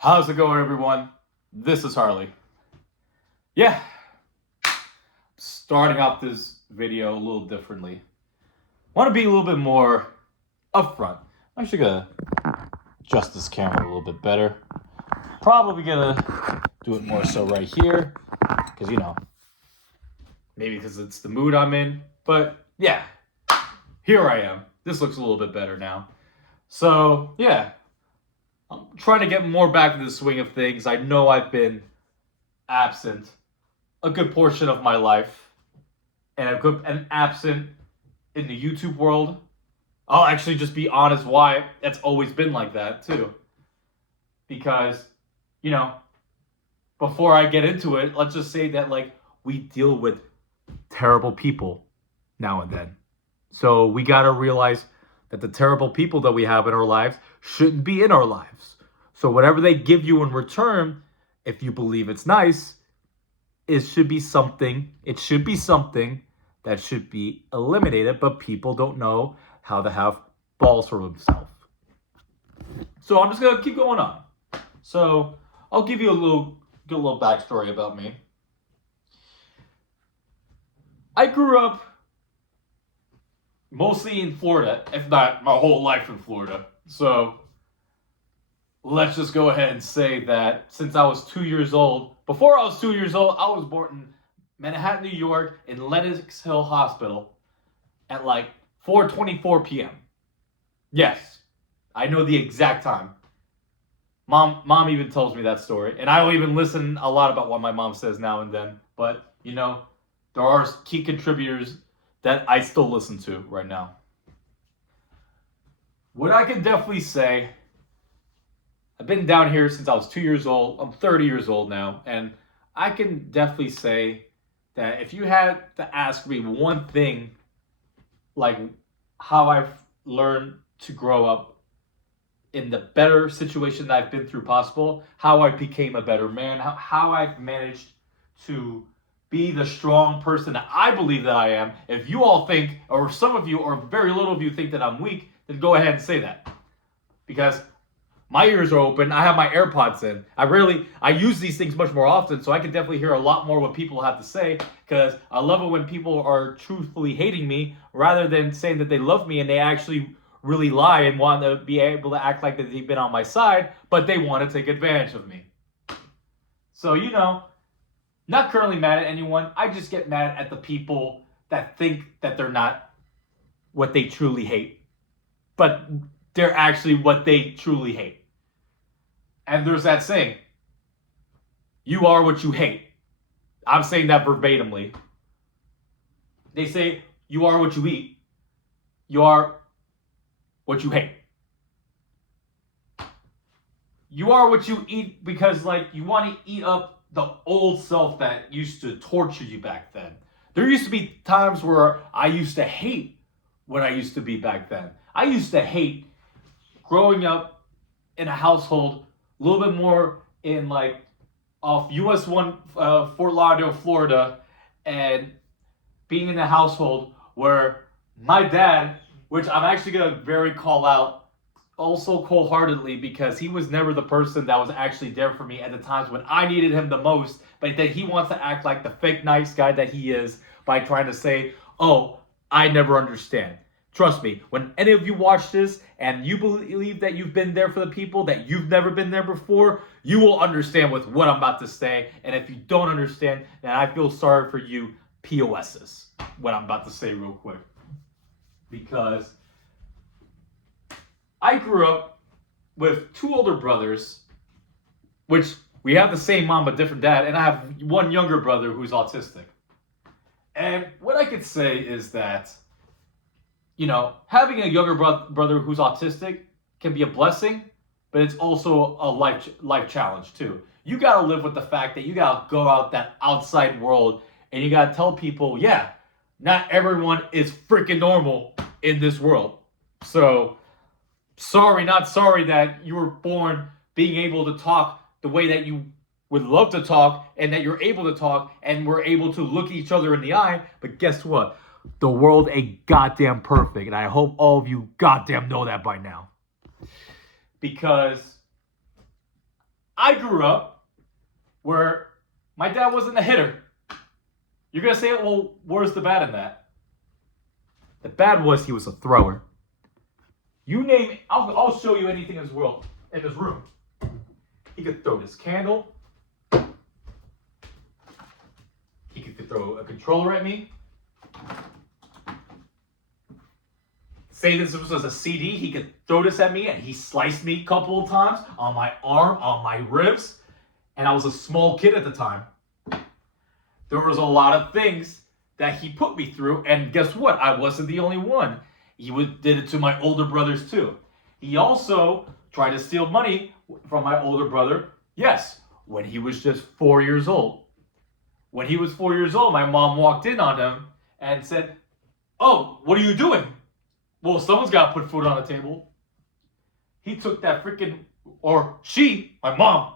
How's it going, everyone? This is Harley. Yeah, starting off this video a little differently. Want to be a little bit more upfront. I'm actually gonna adjust this camera a little bit better. Probably gonna do it more so right here, because maybe because it's the mood I'm in. But yeah, here I am. This looks a little bit better now. So yeah, I'm trying to get more back into the swing of things. I know I've been absent a good portion of my life, and absent in the YouTube world. I'll actually just be honest why it's always been like that too. Because, you know, before I get into it, let's just say that we deal with terrible people now and then. So we gotta realize that the terrible people that we have in our lives shouldn't be in our lives. So whatever they give you in return, if you believe it's nice, it should be something that should be eliminated, but people don't know how to have balls for themselves. So I'm just gonna keep going on. So I'll give you a little backstory about me. I grew up mostly in Florida, if not my whole life in Florida. So let's just go ahead and say that since I was 2 years old, before I was 2 years old, I was born in Manhattan, New York, in Lenox Hill Hospital at 4:24 p.m. Yes, I know the exact time. Mom even tells me that story, and I don't even listen a lot about what my mom says now and then. But there are key contributors that I still listen to right now. What I can definitely say, I've been down here since I was 2 years old. I'm 30 years old now, and I can definitely say that if you had to ask me one thing, like how I've learned to grow up in the better situation that I've been through possible, how I became a better man, how I've managed to be the strong person that I believe that I am. If you all think, or some of you, or very little of you think that I'm weak, then go ahead and say that. Because my ears are open. I have my AirPods in. I use these things much more often, so I can definitely hear a lot more what people have to say, because I love it when people are truthfully hating me rather than saying that they love me and they actually really lie and want to be able to act like that they've been on my side, but they want to take advantage of me. So, not currently mad at anyone. I just get mad at the people that think that they're not what they truly hate, but they're actually what they truly hate. And there's that saying, you are what you hate. I'm saying that verbatimly. They say, you are what you eat. You are what you hate. You are what you eat because you want to eat up the old self that used to torture you back then. There used to be times where I used to hate what I used to be back then. I used to hate growing up in a household a little bit more in off US 1 Fort Lauderdale, Florida, and being in a household where my dad, which I'm actually going to very call out also cold-heartedly, because he was never the person that was actually there for me at the times when I needed him the most, but then he wants to act like the fake nice guy that he is by trying to say, oh, I never understand. Trust me, when any of you watch this and you believe that you've been there for the people that you've never been there before, you will understand with what I'm about to say. And if you don't understand, then I feel sorry for you POSs, what I'm about to say real quick. Because I grew up with two older brothers, which we have the same mom but different dad, and I have one younger brother who's autistic. And what I could say is that, having a younger brother who's autistic can be a blessing, but it's also a life challenge too. You gotta live with the fact that you gotta go out that outside world and you gotta tell people, yeah, not everyone is freaking normal in this world. So, sorry, not sorry that you were born being able to talk the way that you would love to talk, and that you're able to talk and we're able to look each other in the eye. But guess what? The world ain't goddamn perfect. And I hope all of you goddamn know that by now. Because I grew up where my dad wasn't a hitter. You're going to say, well, where's the bad in that? The bad was he was a thrower. You name it, I'll show you anything in this world, in this room. He could throw this candle. He could throw a controller at me. Say this was a CD, he could throw this at me and he sliced me a couple of times on my arm, on my ribs. And I was a small kid at the time. There was a lot of things that he put me through, and guess what? I wasn't the only one. He did it to my older brothers too. He also tried to steal money from my older brother, yes, when he was just 4 years old. When he was 4 years old, my mom walked in on him and said, "Oh, what are you doing?" Well, someone's got to put food on the table. He took that freaking, or she, my mom,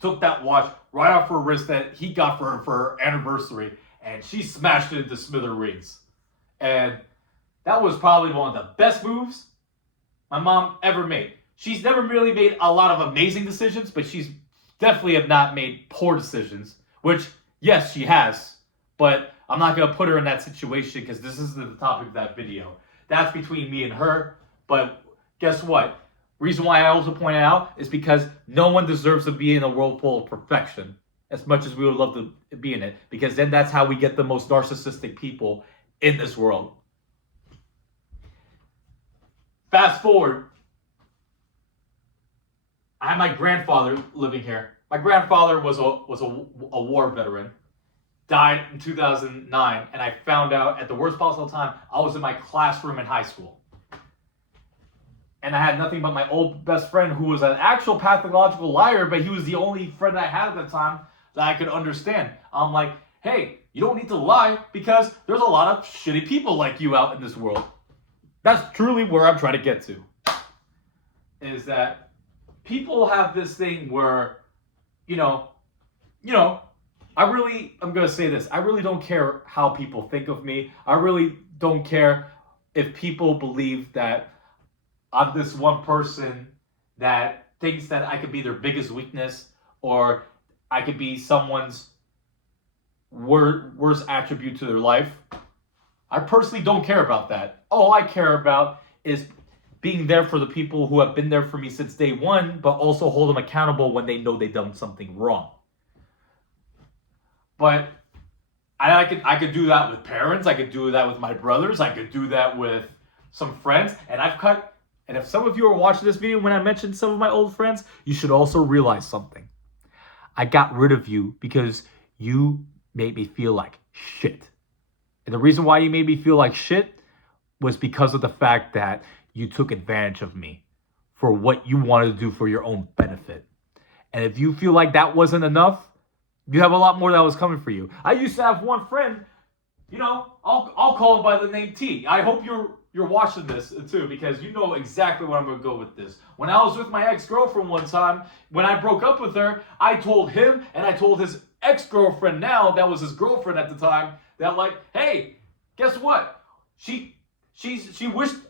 took that watch right off her wrist that he got for her anniversary, and she smashed it into smithereens. And that was probably one of the best moves my mom ever made. She's never really made a lot of amazing decisions, but she's definitely have not made poor decisions, which, yes, she has. But I'm not going to put her in that situation because this isn't the topic of that video. That's between me and her. But guess what? Reason why I also point it out is because no one deserves to be in a world full of perfection as much as we would love to be in it. Because then that's how we get the most narcissistic people in this world. Fast forward. I had my grandfather living here. My grandfather was a war veteran. Died in 2009, and I found out at the worst possible time. I was in my classroom in high school, and I had nothing but my old best friend, who was an actual pathological liar, but he was the only friend I had at the time that I could understand. I'm like, hey, you don't need to lie because there's a lot of shitty people like you out in this world. That's truly where I'm trying to get to. Is that people have this thing where, I'm going to say this. I really don't care how people think of me. I really don't care if people believe that I'm this one person that thinks that I could be their biggest weakness, or I could be someone's worst attribute to their life. I personally don't care about that. All I care about is being there for the people who have been there for me since day one, but also hold them accountable when they know they've done something wrong. But I could do that with parents. I could do that with my brothers. I could do that with some friends. And if some of you are watching this video when I mentioned some of my old friends, you should also realize something. I got rid of you because you made me feel like shit. And the reason why you made me feel like shit was because of the fact that you took advantage of me for what you wanted to do for your own benefit. And if you feel like that wasn't enough, you have a lot more that was coming for you. I used to have one friend, I'll call him by the name T. I hope you're watching this too, because you know exactly where I'm going to go with this. When I was with my ex-girlfriend one time, when I broke up with her, I told him and I told his ex-girlfriend now, that was his girlfriend at the time, that like, hey, guess what? She wished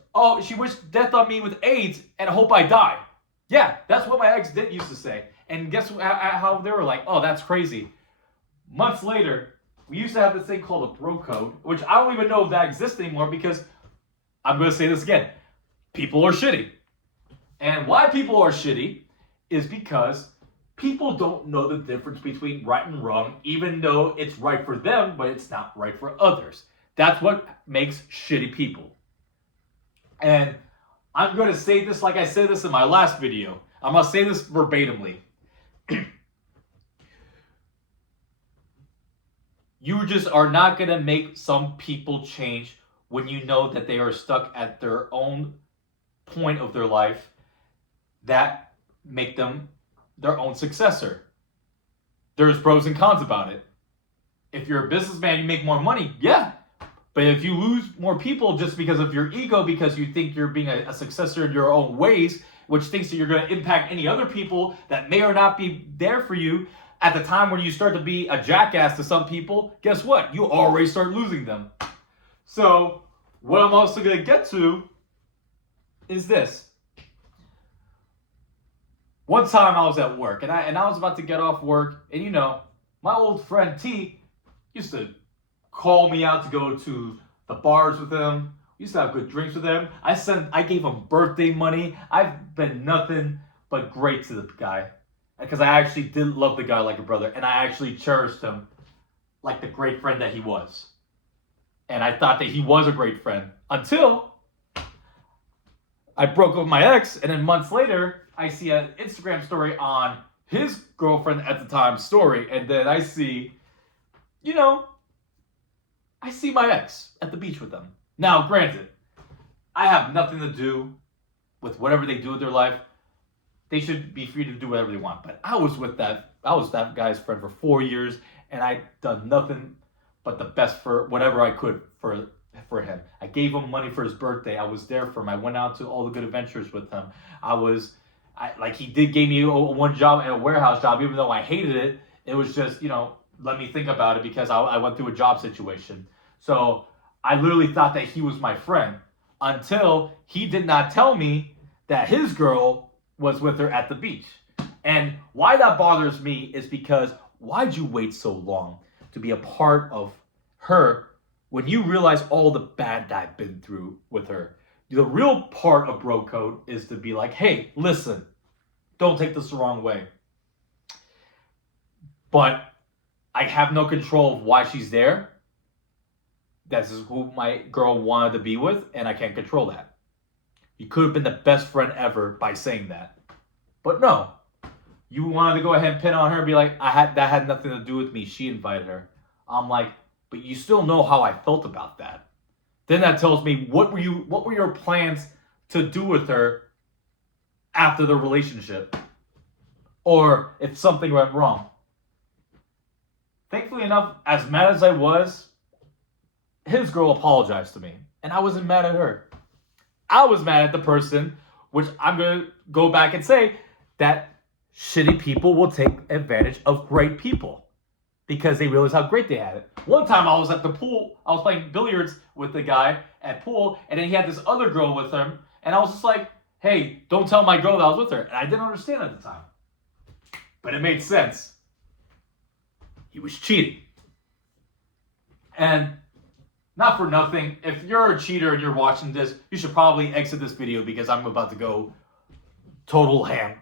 death on me with AIDS and hope I die. Yeah, that's what my ex did used to say. And guess how they were like, oh, that's crazy. Months later, we used to have this thing called a bro code, which I don't even know if that exists anymore because, I'm going to say this again, people are shitty. And why people are shitty is because people don't know the difference between right and wrong, even though it's right for them, but it's not right for others. That's what makes shitty people. And I'm going to say this like I said this in my last video. I'm going to say this verbatimly. You just are not going to make some people change when you know that they are stuck at their own point of their life that make them their own successor. There's pros and cons about it. If you're a businessman, you make more money, yeah. But if you lose more people just because of your ego, because you think you're being a successor in your own ways, which thinks that you're going to impact any other people that may or not be there for you at the time when you start to be a jackass to some people, guess what? You already start losing them. So what I'm also going to get to is this. one time I was at work and I was about to get off work, and my old friend T used to call me out to go to the bars with him. We used to have good drinks with him. I gave him birthday money. I've been nothing but great to the guy because I actually did love the guy like a brother, and I actually cherished him like the great friend that he was. And I thought that he was a great friend until I broke up with my ex, and then months later, I see an Instagram story on his girlfriend at the time story, and then I see, I see my ex at the beach with them. Now, granted, I have nothing to do with whatever they do with their life. They should be free to do whatever they want. But I was that guy's friend for 4 years, and I done nothing but the best for whatever I could for him. I gave him money for his birthday. I was there for him. I went out to all the good adventures with him. He did give me one job at a warehouse job, even though I hated it. It was just, let me think about it because I went through a job situation. So I literally thought that he was my friend until he did not tell me that his girl was with her at the beach. And why that bothers me is because why'd you wait so long to be a part of her when you realize all the bad that I've been through with her? The real part of bro code is to be like, hey, listen, don't take this the wrong way, but I have no control of why she's there. This is who my girl wanted to be with, and I can't control that. You could have been the best friend ever by saying that. But no. You wanted to go ahead and pin on her and be like, that had nothing to do with me. She invited her. I'm like, but you still know how I felt about that. Then that tells me what were your plans to do with her after the relationship? Or if something went wrong. Thankfully enough, as mad as I was, his girl apologized to me, and I wasn't mad at her. I was mad at the person, which I'm going to go back and say that shitty people will take advantage of great people because they realize how great they had it. One time I was at the pool, I was playing billiards with the guy at pool, and then he had this other girl with him, and I was just like, hey, don't tell my girl that I was with her. And I didn't understand at the time. But it made sense. He was cheating. And not for nothing, if you're a cheater and you're watching this, you should probably exit this video because I'm about to go total ham.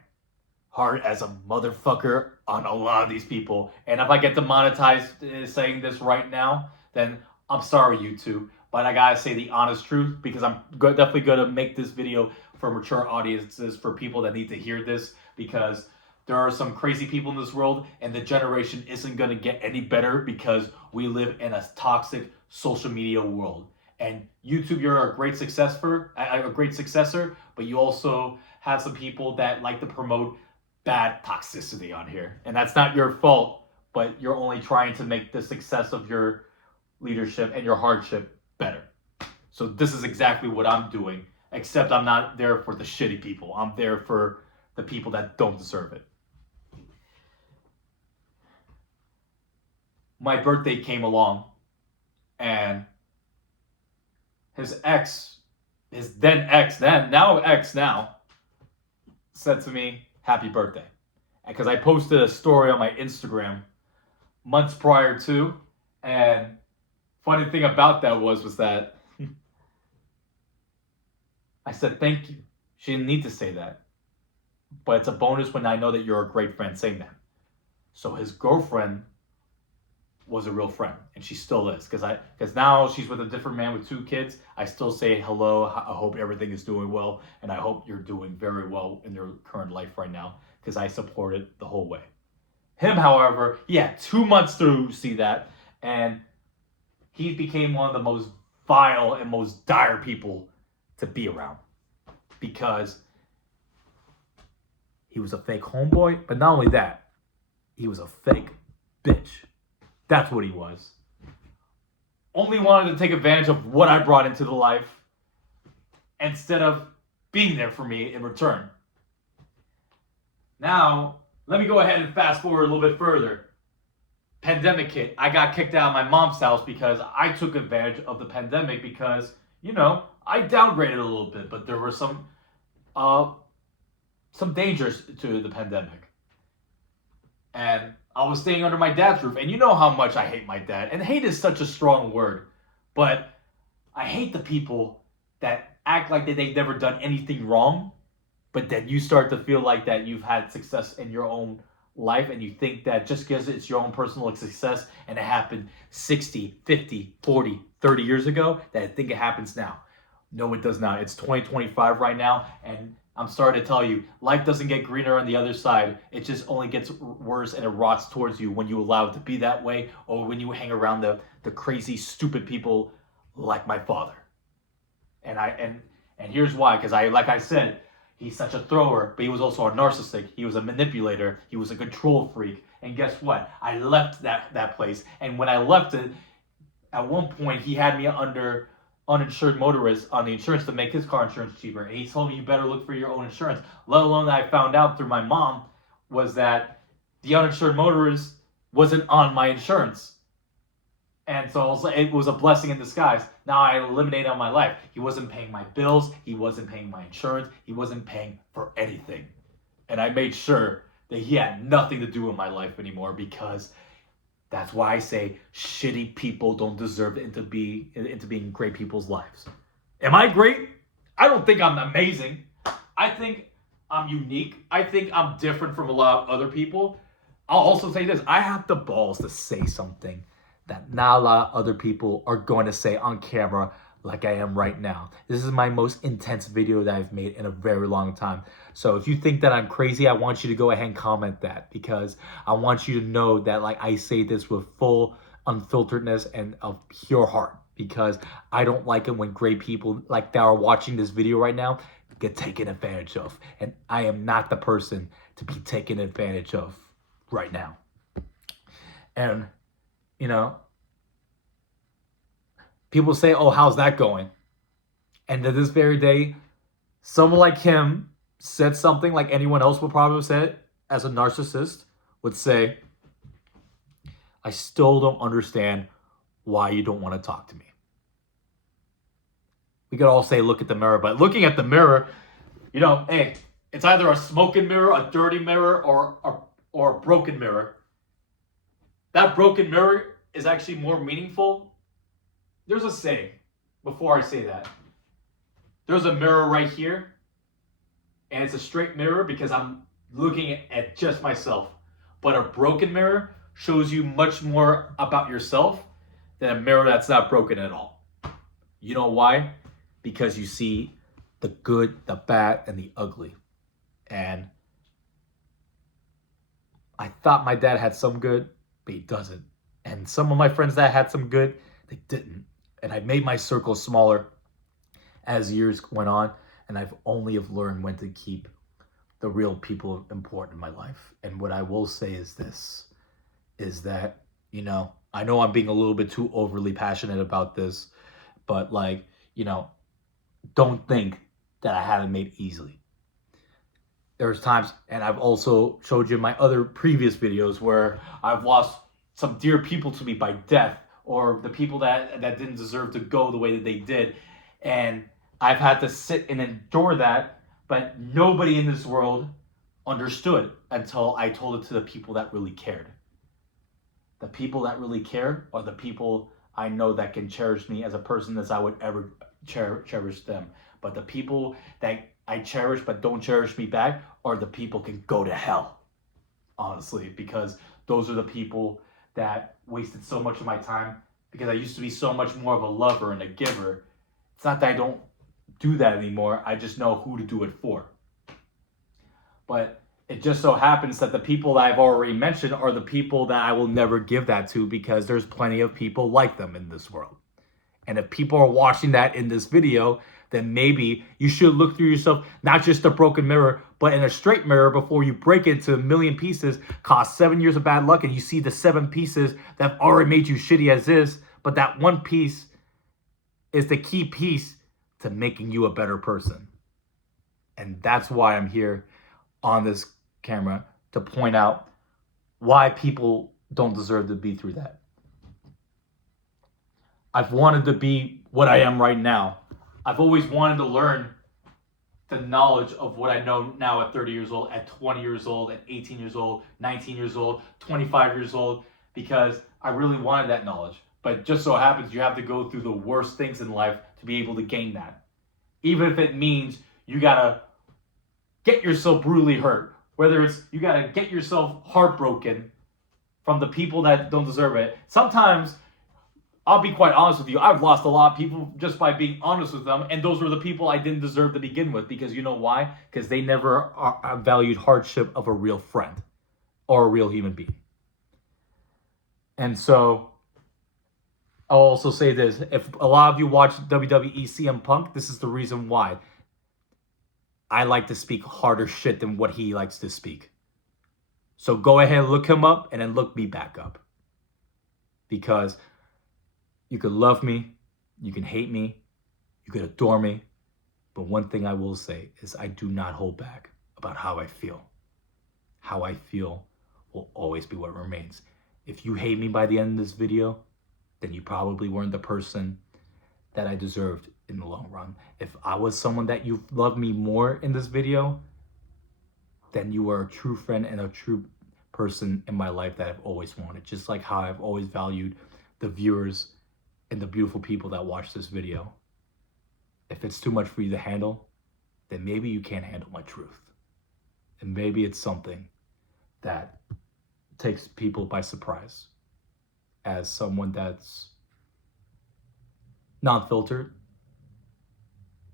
Hard as a motherfucker on a lot of these people. And if I get demonetized saying this right now, then I'm sorry, YouTube. But I gotta say the honest truth because I'm definitely gonna make this video for mature audiences, for people that need to hear this, because there are some crazy people in this world, and the generation isn't gonna get any better because we live in a toxic social media world. And YouTube, you're a great successor, but you also have some people that like to promote bad toxicity on here. And that's not your fault, but you're only trying to make the success of your leadership and your hardship better. So this is exactly what I'm doing, except I'm not there for the shitty people. I'm there for the people that don't deserve it. My birthday came along, and his now ex, said to me, happy birthday. Because I posted a story on my Instagram months prior to, and funny thing about that was that I said thank you. She didn't need to say that. But it's a bonus when I know that you're a great friend saying that. So his girlfriend was a real friend, and she still is, because now she's with a different man with 2 kids. I still say hello. I hope everything is doing well, and I hope you're doing very well in your current life right now, because I support it the whole way. Him, however, he had 2 months to see that, and he became one of the most vile and most dire people to be around, because he was a fake homeboy, but not only that, he was a fake bitch. That's what he was. Only wanted to take advantage of what I brought into the life instead of being there for me in return. Now, let me go ahead and fast forward a little bit further. Pandemic hit. I got kicked out of my mom's house because I took advantage of the pandemic because, I downgraded a little bit, but there were some some dangers to the pandemic. And I was staying under my dad's roof. And you know how much I hate my dad. And hate is such a strong word. But I hate the people that act like that they've never done anything wrong. But then you start to feel like that you've had success in your own life. And you think that just because it's your own personal success and it happened 60, 50, 40, 30 years ago, that I think it happens now. No, it does not. It's 2025 right now. And I'm sorry to tell you, life doesn't get greener on the other side. It just only gets worse and it rots towards you when you allow it to be that way, or when you hang around the crazy, stupid people like my father. And here's why, because like I said, he's such a thrower, but he was also a narcissist. He was a manipulator. He was a control freak. And guess what? I left that place. And when I left it, at one point he had me under uninsured motorist on the insurance to make his car insurance cheaper. And he told me you better look for your own insurance. Let alone that I found out through my mom was that the uninsured motorist wasn't on my insurance. And so it was a blessing in disguise. Now I eliminated on my life. He wasn't paying my bills. He wasn't paying my insurance. He wasn't paying for anything. And I made sure that he had nothing to do with my life anymore, because that's why I say shitty people don't deserve into being great people's lives. Am I great? I don't think I'm amazing. I think I'm unique. I think I'm different from a lot of other people. I'll also say this. I have the balls to say something that not a lot of other people are going to say on camera like I am right now. This is my most intense video that I've made in a very long time. So if you think that I'm crazy, I want you to go ahead and comment that, because I want you to know that like I say this with full unfilteredness and a pure heart, because I don't like it when great people like that are watching this video right now get taken advantage of. And I am not the person to be taken advantage of right now. And, you know, people say, oh, how's that going? And to this very day, someone like him said something like anyone else would probably have said as a narcissist, would say, I still don't understand why you don't want to talk to me. We could all say, look at the mirror, but looking at the mirror, you know, hey, it's either a smoking mirror, a dirty mirror, or a broken mirror. That broken mirror is actually more meaningful. There's a saying, before I say that. There's a mirror right here, and it's a straight mirror because I'm looking at just myself. But a broken mirror shows you much more about yourself than a mirror that's not broken at all. You know why? Because you see the good, the bad, and the ugly. And I thought my dad had some good, but he doesn't. And some of my friends that had some good, they didn't. And I made my circle smaller as years went on, and I've only have learned when to keep the real people important in my life. And what I will say is this, is that, you know I'm being a little bit too overly passionate about this, but like, you know, don't think that I haven't made easily. There's times, and I've also showed you in my other previous videos, where I've lost some dear people to me by death, or the people that didn't deserve to go the way that they did. And I've had to sit and endure that, but nobody in this world understood until I told it to the people that really cared. The people that really care are the people I know that can cherish me as a person as I would ever cherish them. But the people that I cherish but don't cherish me back are the people can go to hell, honestly, because those are the people that wasted so much of my time, because I used to be so much more of a lover and a giver. It's not that I don't do that anymore. I just know who to do it for. But it just so happens that the people that I've already mentioned are the people that I will never give that to, because there's plenty of people like them in this world. And if people are watching that in this video, then maybe you should look through yourself, not just a broken mirror, but in a straight mirror before you break it into a million pieces, cost 7 years of bad luck, and you see the 7 pieces that have already made you shitty as is, but that one piece is the key piece to making you a better person. And that's why I'm here on this camera, to point out why people don't deserve to be through that. I've wanted to be what I am right now. I've always wanted to learn the knowledge of what I know now at 30 years old, at 20 years old, at 18 years old, 19 years old, 25 years old, because I really wanted that knowledge. But just so happens you have to go through the worst things in life to be able to gain that. Even if it means you gotta get yourself brutally hurt, whether it's you gotta get yourself heartbroken from the people that don't deserve it. Sometimes, I'll be quite honest with you, I've lost a lot of people just by being honest with them, and those were the people I didn't deserve to begin with, because you know why? Because they never valued hardship of a real friend or a real human being. And so, I'll also say this, if a lot of you watch WWE CM Punk, this is the reason why. I like to speak harder shit than what he likes to speak. So go ahead and look him up, and then look me back up. Because you could love me, you can hate me, you could adore me, but one thing I will say is I do not hold back about how I feel. How I feel will always be what remains. If you hate me by the end of this video, then you probably weren't the person that I deserved in the long run. If I was someone that you loved me more in this video, then you were a true friend and a true person in my life that I've always wanted. Just like how I've always valued the viewers and the beautiful people that watch this video. If it's too much for you to handle, then maybe you can't handle my truth. And maybe it's something that takes people by surprise. As someone that's non-filtered.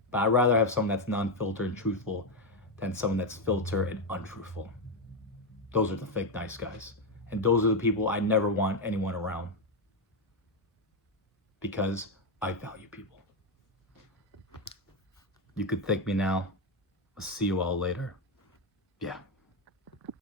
But I'd rather have someone that's non-filtered and truthful than someone that's filtered and untruthful. Those are the fake nice guys. And those are the people I never want anyone around. Because I value people. You could thank me now. I'll see you all later. Yeah.